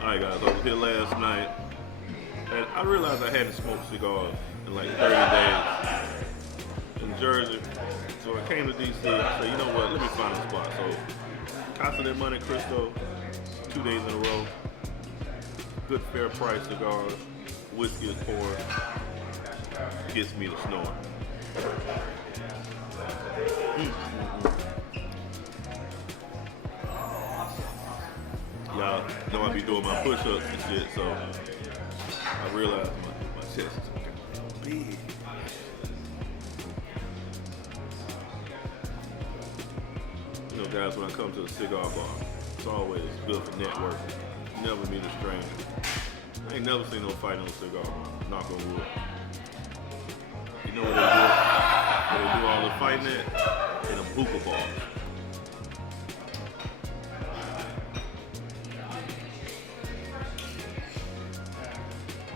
Alright guys, I was here last night and I realized I hadn't smoked cigars in like 30 days in Jersey. So I came to DC, I said, you know what, let me find a spot. So Casa de Monte Cristo, 2 days in a row. Good fair price cigars, whiskey is poured, gets me to snore. Y'all know I be doing my push-ups and shit, so I realized my chest is big. You know, guys, when I come to a cigar bar, it's always good for networking. You never meet a stranger. I ain't never seen no fight on a cigar bar, knock on wood. You know what they do? Where they do all the fighting at? In a hookah bar.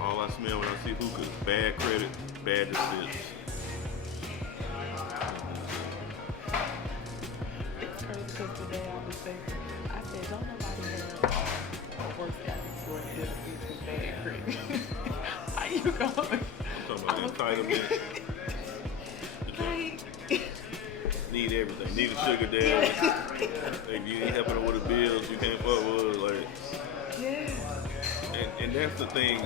All I smell when I see hookah is bad credit, bad decisions. It's crazy because today I was thinking, I said, don't nobody have a work ethic for a good with bad credit. How you going? I'm talking about entitlement. Like, Need everything. Need a sugar daddy. If you ain't helping her with the bills, you can't fuck with her. Like, yeah. and that's the thing.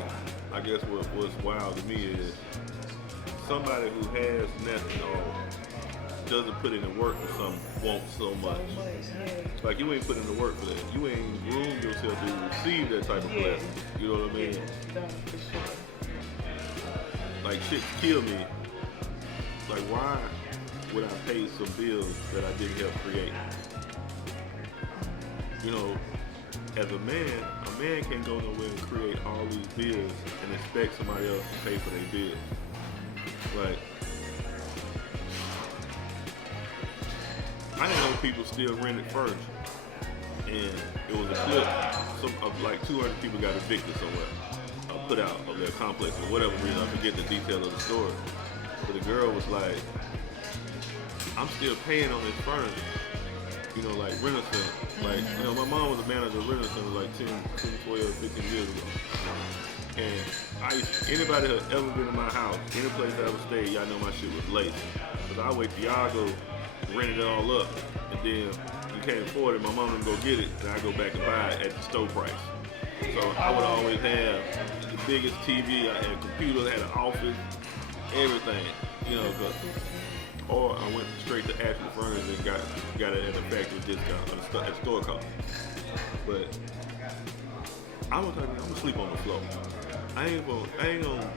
I guess what's wild to me is somebody who has nothing or doesn't put in the work for something wants so much. Yeah. Like you ain't putting in the work for that. You ain't groomed yourself to receive that type of Yeah. blessing. You know what I mean? No, for sure. Like shit kill me. Like why would I pay some bills that I didn't help create? You know, as a man can't go nowhere and create all these bills and expect somebody else to pay for their bills. Like, I didn't know people still rented furniture. And it was a clip of like 200 people got evicted somewhere, put out of their complex for whatever reason. I forget the detail of the story. But the girl was like, I'm still paying on this furniture. You know, like renter center. Like, you know, my mom was a manager of renter center like 10, 12, 15 years ago. And anybody that ever been in my house, any place I ever stayed, y'all know my shit was laced. Cause I wait till y'all go rent it all up, and then you can't afford it, my mom would go get it, and I go back and buy it at the store price. So I would always have the biggest TV, I had a computer, I had an office, everything, you know, or I went straight to actual furniture and got it at a factory discount at store cost. But I'm gonna sleep on the floor. I ain't gonna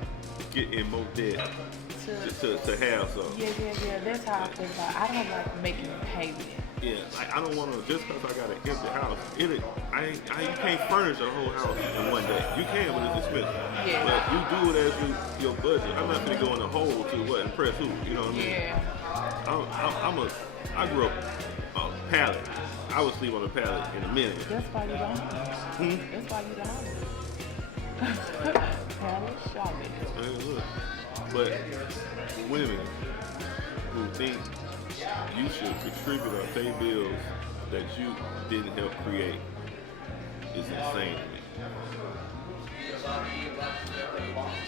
get in more debt to have something. Yeah. That's how I feel about it. I don't like making payment. Yeah, like I don't want to, just because I got an empty house, you can't furnish a whole house in one day. You can, but it's expensive. Yeah. But you do it as your budget. I'm not going to go in the hole to what, impress who, you know what I mean? Yeah. I grew up pallet. I would sleep on a pallet in a minute. That's why you don't. That's why you don't. Pallet shopping. Hey, look. But women who think you should contribute or pay bills that you didn't help create is insane to me.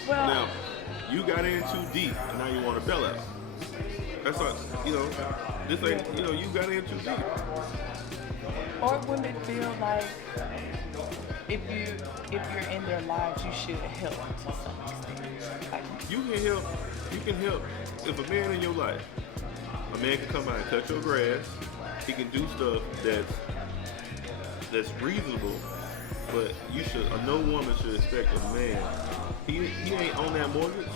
Well, Now, you got in too deep and now you want to bail out. That's like, you know, this ain't, you know, you got in too deep. or women feel like if you're in their lives, you should help to some extent. Like, You can help if a man in your life, a man can come out and cut your grass, he can do stuff that's reasonable, but no woman should expect a man. He ain't on that mortgage.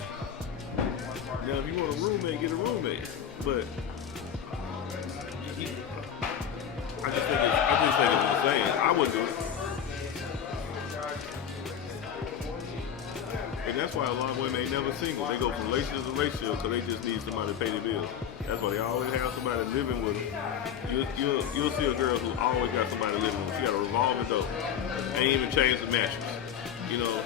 Now if you want a roommate, get a roommate. But I just think it's insane. I wouldn't do it. And that's why a lot of women ain't never single. They go from relationship to relationship because they just need somebody to pay their bills. That's why they always have somebody living with them. You'll see a girl who always got somebody living with them. She got a revolving door. Ain't even changed the mattress. You know,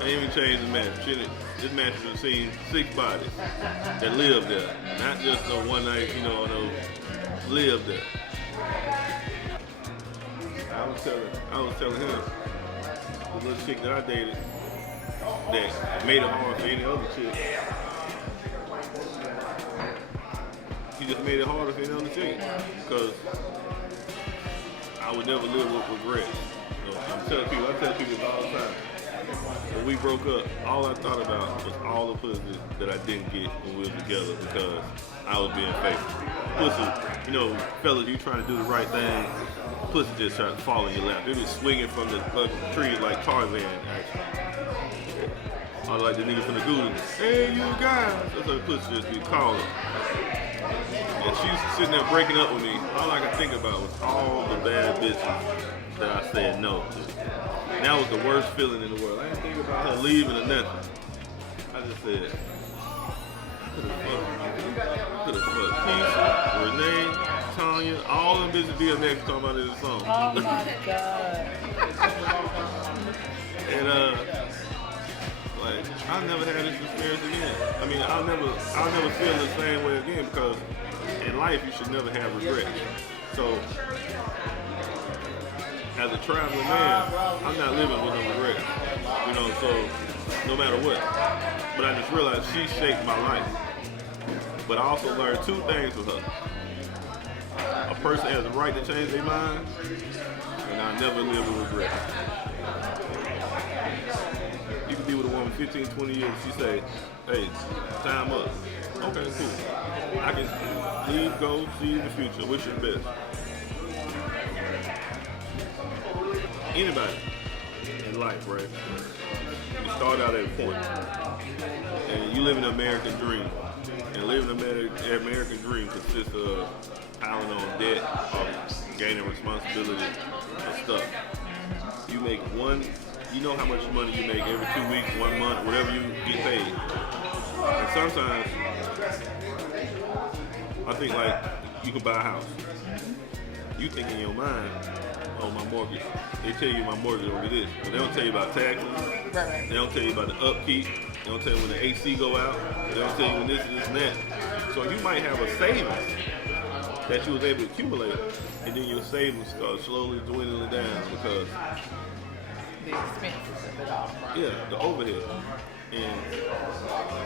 ain't even changed the mattress. this mattress has seen 6 bodies that live there, not just no one night, no live there. I was telling him, the little chick that I dated that made it hard for any other chick. She just made it harder for any other chick because I would never live with regret. I tell people this all the time. When we broke up, all I thought about was all the pussy that I didn't get when we were together because I was being faithful. Pussy, fellas, you trying to do the right thing, pussy just trying to fall in your lap. It was swinging from the tree like Tarzan, actually. Or like the nigga from the Goonies. Hey, you guys! That's how the pussy just be calling. And she's sitting there breaking up with me. All I could think about was all the bad bitches that I said no to. And that was the worst feeling in the world. I didn't think about her leaving or nothing. I just said, I could have fucked Keisha, Renee, Tanya, all them bitches DMX talking about this song. Oh my God. And like, I'll never have this experience again. I mean, I'll never feel the same way again because in life you should never have regrets. So as a traveling man, I'm not living with no regrets. So no matter what. But I just realized she shaped my life. But I also learned 2 things with her. A person has the right to change their mind, and I never live with regrets. You can be with a woman 15, 20 years, she say, hey, time up. Okay, cool. I can leave, go, see you in the future. Wish you the best. Anybody in life, right? You start out at a point, and you live an American dream. And living an American dream consists of piling on debt, or gaining responsibility and stuff. You make you know how much money you make every 2 weeks, 1 month, whatever you get paid. And sometimes, I think like, you can buy a house. You think in your mind, oh, my mortgage. They tell you my mortgage will be this, but they don't tell you about taxes. Right. They don't tell you about the upkeep. They don't tell you when the AC go out. They don't tell you when this and that. So you might have a savings that you was able to accumulate, and then your savings start slowly dwindling down because the expenses of it all. yeah, the overhead. And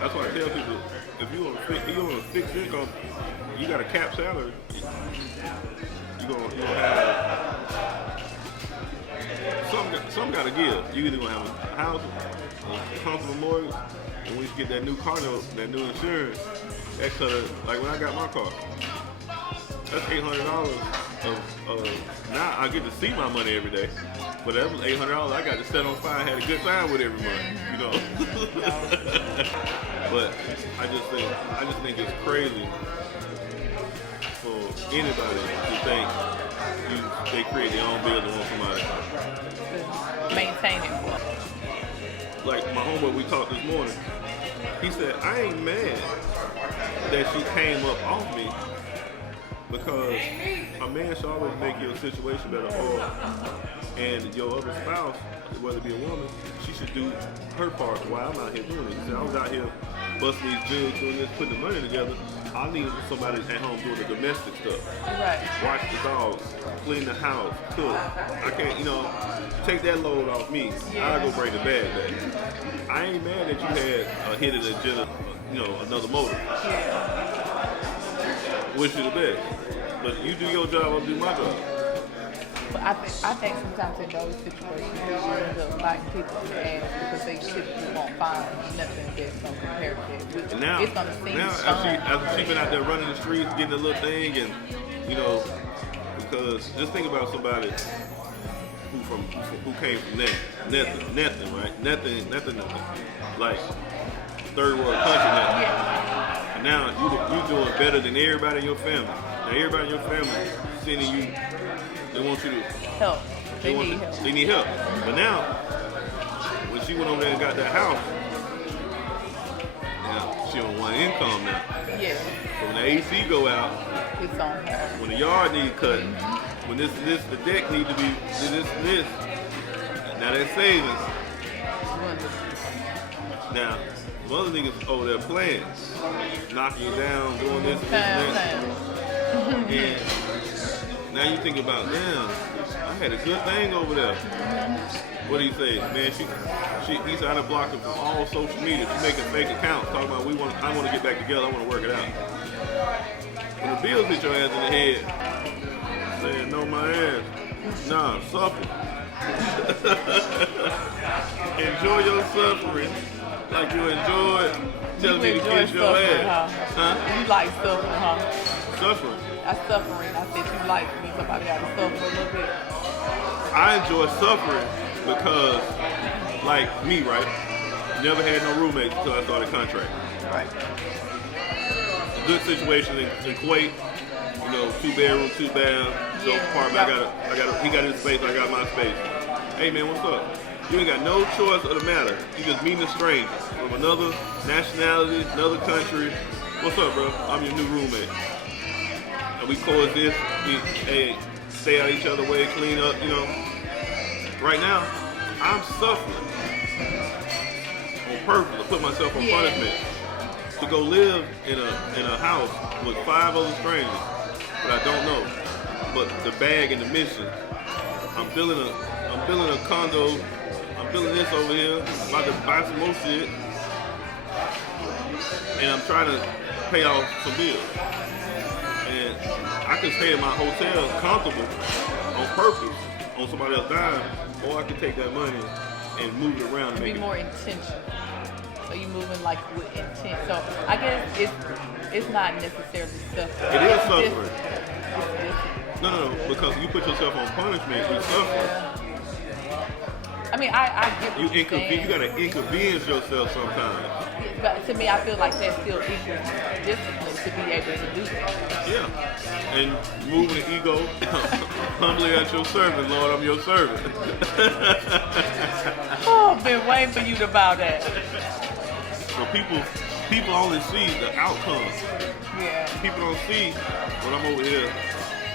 that's why I tell people, if you want to fix income, you got a cap salary. You gonna have some gotta give. You either gonna have a house, a comfortable mortgage, and when you get that new car note, that new insurance, that's like when I got my car, that's $800 of now I get to see my money every day. But that was $800 I got to set on fire and had a good time with every month, But I just think it's crazy for anybody to think they create their own business on somebody. Maintain it for. Like my homeboy we talked this morning, he said, I ain't mad that she came up off me because a man should always make your situation better, and your other spouse, whether it be a woman, she should do her part while I'm out here doing it. He said, I was out here busting these bills, doing this, putting the money together. I need somebody at home doing the domestic stuff. Right. Watch the dogs, clean the house, cook. I can't, take that load off me. I'll go bring the bag back. I ain't mad that you had a hit of the agenda, another motive. Wish you the best. But you do your job, I'll do my job. But I think sometimes in those situations, you end up biting people in the ass because they typically won't find nothing that's going to compare to that. And now, it's going to seem after she's been out there running the streets, getting a little thing, and, because just think about somebody who came from nothing, right? Nothing, like third world country, nothing. Yeah. And now you doing better than everybody in your family. Now everybody in your family sending you, they want you to help. They need help. They need help. But now, when she went over there and got that house, she on one income now. Yeah. So when the AC go out, it's on her. when the yard need cut, when the deck need to be this. Now that savings. Now Mother niggas over there playing, knocking you down, doing this and that. And now you think about, damn, I had a good thing over there. What do you say, man? He's out of blocking from all social media. She's making fake accounts talking about I want to get back together. I want to work it out. When the bills hit your ass in the head, saying no my ass, nah, suffer. Enjoy your suffering like you enjoyed telling me to kiss your ass. Huh? You like suffering, huh? Suffering. That's suffering. I said you like me. Somebody got to suffer a little bit. I enjoy suffering because, like me, right? Never had no roommates until I started contract. Right. Good situation in Kuwait. You know, 2 bedroom, 2 bath, so apartment. He got his space, I got my space. Hey man, what's up? You ain't got no choice of the matter. You just meeting a stranger from another nationality, another country. What's up, bro? I'm your new roommate. And we coexist. We stay out each other's way, clean up. You know. Right now, I'm suffering on purpose to put myself on punishment to go live in a house with 5 other strangers that I don't know. But the bag and the mission, I'm building a condo. I'm building this over here. I'm about to buy some more shit, and I'm trying to pay off some bills. And I can stay in my hotel comfortable on purpose on somebody else's dime, or I can take that money and move it around. And be more intentional. So you moving like with intent. So I guess it's not necessarily suffering. It is suffering. It's No, because you put yourself on punishment, you suffer. I mean, I get what you're saying. You gotta inconvenience yourself sometimes. But to me, I feel like that's still equal discipline to be able to do that. Yeah. And moving the ego, humbly at your servant, Lord, I'm your servant. Oh, I've been waiting for you to bow that. So people only see the outcome. Yeah. People don't see when I'm over here,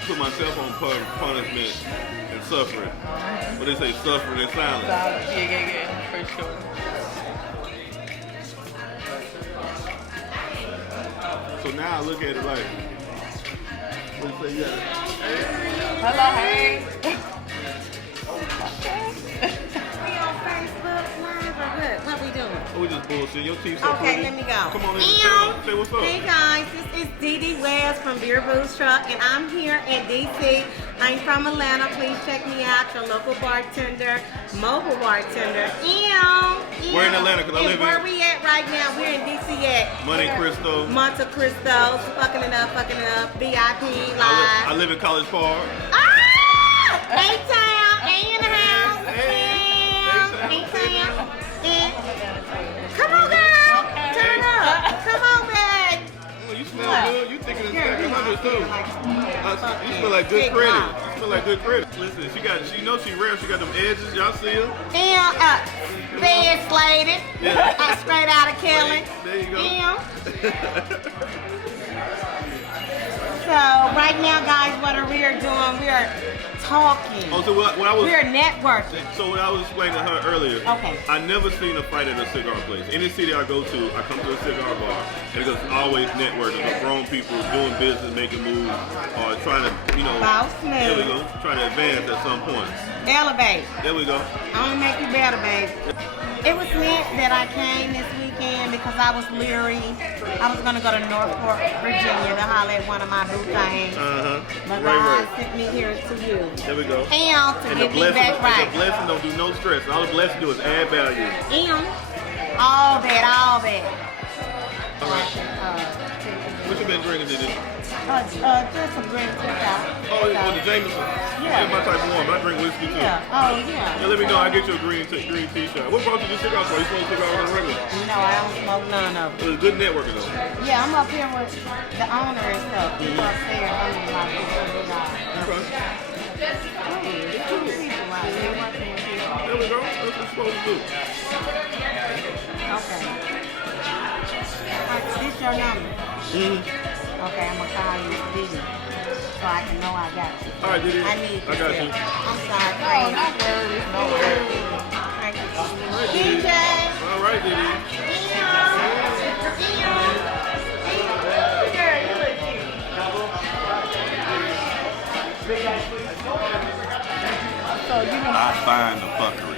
put myself on punishment and suffering. But they say suffering in silence. Yeah, for sure. So now I look at it like, what do you say, yeah. Hello, hey. We on Facebook Live or what? What we doing? Oh, we just bullshit. Your teeth so Okay, pretty. let me go. Come on in. Say what's up. Hey guys, this is Dee Dee Wells from Beer Boo's Truck, and I'm here in DC. I'm from Atlanta. Please check me out. Your local bartender, mobile bartender. We're in Atlanta because I live where in. we at right now? We're in DC at Monte Cristo. Monte Cristo. Fucking it up. VIP live. I live in College Park. Ah! A-Town. A in the house. A-Town. Come on, girl. Turn up. Come on, babe. Oh, you smell good. You thinking it's like 100 too. You smell like good credit. You smell like good credit. Listen, she knows she rare. She got them edges. Y'all see her? And bed slated. Yeah. Straight out of Kelly. There you go. So right now, guys, what we are doing, we are talking. Oh, so what I was. We're networking. So what I was explaining to her earlier. Okay. I never seen a fight at a cigar place. Any city I go to, I come to a cigar bar, and it's always networking. With grown people doing business, making moves, or trying to, Boss move. There we go. Trying to advance at some point. Elevate. There we go. I want to make you better, baby. It was meant that I came this weekend because I was leery. I was going to go to Northport, Virginia to holler at one of my boo things. But God sent me here to you. There we go. And to get me back right. The blessing don't do no stress. All the blessing do is add value. And all that. All right. What you been drinking today? Just some green tea. Oh, the Jameson. Yeah. That's my type of one, but I drink whiskey too. Yeah. Oh, yeah. Yeah, let me know. I'll get you a green tea shot. What brought you this cigar for? You smoke cigars on the regular? No, I don't smoke none of them. It was good networking though. Yeah, I'm up here with the owner and stuff. He's upstairs. I'm in my people. Okay. There's two people out here working with people. There we go. That's what you're supposed to do. Okay. This your number? Okay, I'm going to call you Didi so I can know I got you. All right, Didi. I need you. I got you. I'm sorry. No worries. Thank you. DJ. All right, Didi. Yeah. So, you know, I find the fuckery.